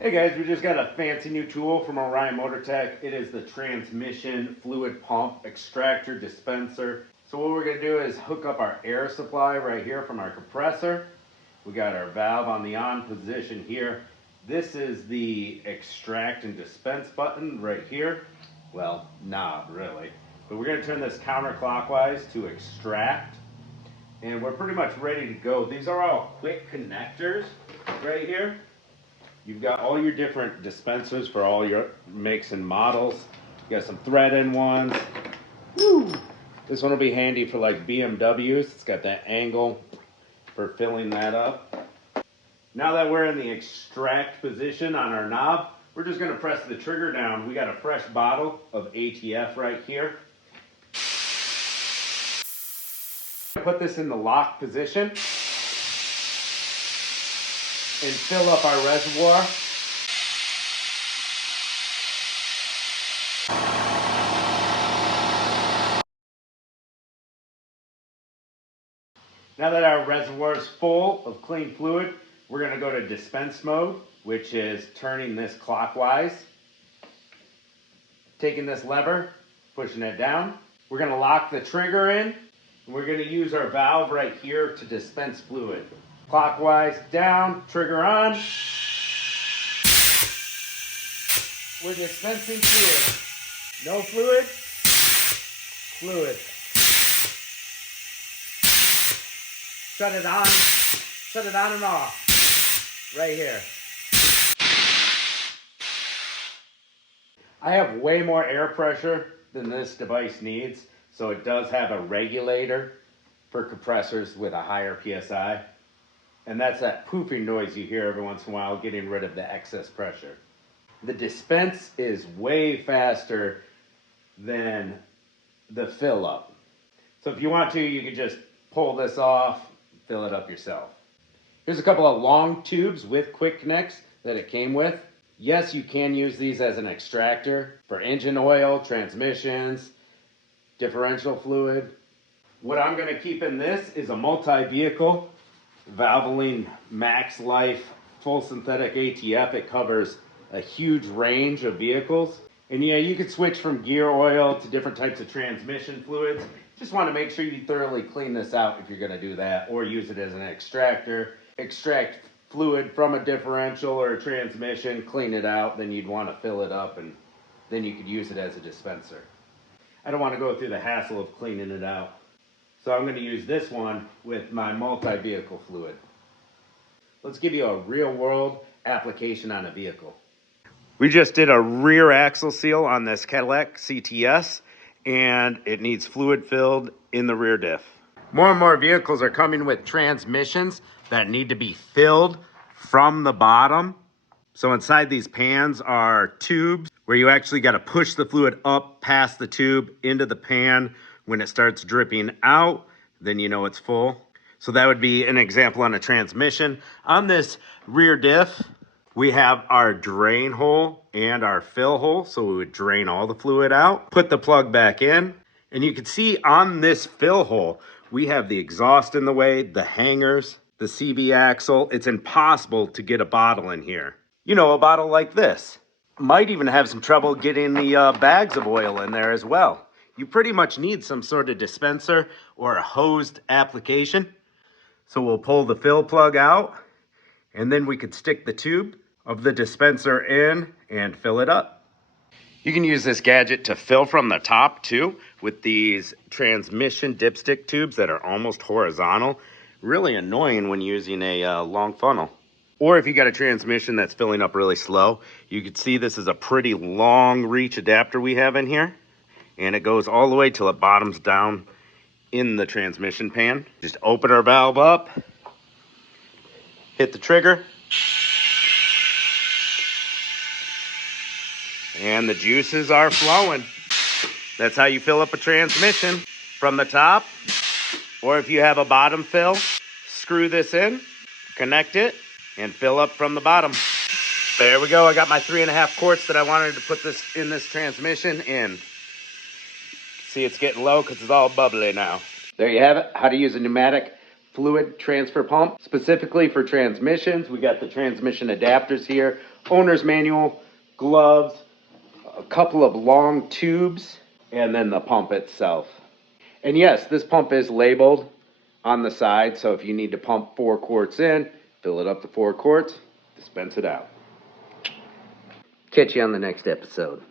Hey guys, we just got a fancy new tool from Orion Motor Tech. It is the transmission fluid pump extractor dispenser. So what we're going to do is hook up our air supply right here from our compressor. We got our valve on the on position here. This is the extract and dispense button right here. Well, knob really. But we're going to turn this counterclockwise to extract. And we're pretty much ready to go. These are all quick connectors right here. You've got all your different dispensers for all your makes and models. You got some thread-in ones. Woo! This one will be handy for like BMWs. It's got that angle for filling that up. Now that we're in the extract position on our knob, we're just going to press the trigger down. We got a fresh bottle of ATF right here. Put this in the lock position and fill up our reservoir. Now that our reservoir is full of clean fluid, we're going to go to dispense mode, which is turning this clockwise. Taking this lever, pushing it down. We're going to lock the trigger in, and we're going to use our valve right here to dispense fluid. Clockwise down, trigger on. We're dispensing fluid. No fluid, fluid. Shut it on and off, right here. I have way more air pressure than this device needs, so it does have a regulator for compressors with a higher PSI. And that's that poofing noise you hear every once in a while, getting rid of the excess pressure. The dispense is way faster than the fill up. So if you want to, you can just pull this off, fill it up yourself. Here's a couple of long tubes with quick connects that it came with. Yes, you can use these as an extractor for engine oil, transmissions, differential fluid. What I'm going to keep in this is a multi-vehicle Valvoline Max Life full synthetic ATF. It covers a huge range of vehicles. And yeah, you could switch from gear oil to different types of transmission fluids. Just want to make sure you thoroughly clean this out if you're going to do that, or use it as an extractor. Extract fluid from a differential or a transmission, clean it out, then you'd want to fill it up, and then you could use it as a dispenser. I don't want to go through the hassle of cleaning it out. So I'm going to use this one with my multi-vehicle fluid. Let's give you a real-world application on a vehicle. We just did a rear axle seal on this Cadillac CTS, and it needs fluid filled in the rear diff. More and more vehicles are coming with transmissions that need to be filled from the bottom. So inside these pans are tubes where you actually got to push the fluid up past the tube into the pan. When it starts dripping out, then you know it's full. So that would be an example on a transmission. On this rear diff, we have our drain hole and our fill hole. So we would drain all the fluid out, put the plug back in, and you can see on this fill hole, we have the exhaust in the way, the hangers, the CV axle. It's impossible to get a bottle in here. You know, a bottle like this. Might even have some trouble getting the bags of oil in there as well. You pretty much need some sort of dispenser or a hosed application. So we'll pull the fill plug out, and then we could stick the tube of the dispenser in and fill it up. You can use this gadget to fill from the top too, with these transmission dipstick tubes that are almost horizontal. Really annoying when using a long funnel. Or if you got a transmission that's filling up really slow, you can see this is a pretty long reach adapter we have in here. And it goes all the way till it bottoms down in the transmission pan. Just open our valve up, hit the trigger, and the juices are flowing. That's how you fill up a transmission, from the top. Or if you have a bottom fill, screw this in, connect it, and fill up from the bottom. There we go. I got my 3.5 quarts that I wanted to put this in this transmission in. See, it's getting low because it's all bubbly now. There you have it. How to use a pneumatic fluid transfer pump specifically for transmissions. We got the transmission adapters here owner's manual, gloves, a couple of long tubes, and then the pump itself. And yes, this pump is labeled on the side, so if you need to pump 4 quarts in, fill it up to 4 quarts, dispense it out. Catch you on the next episode.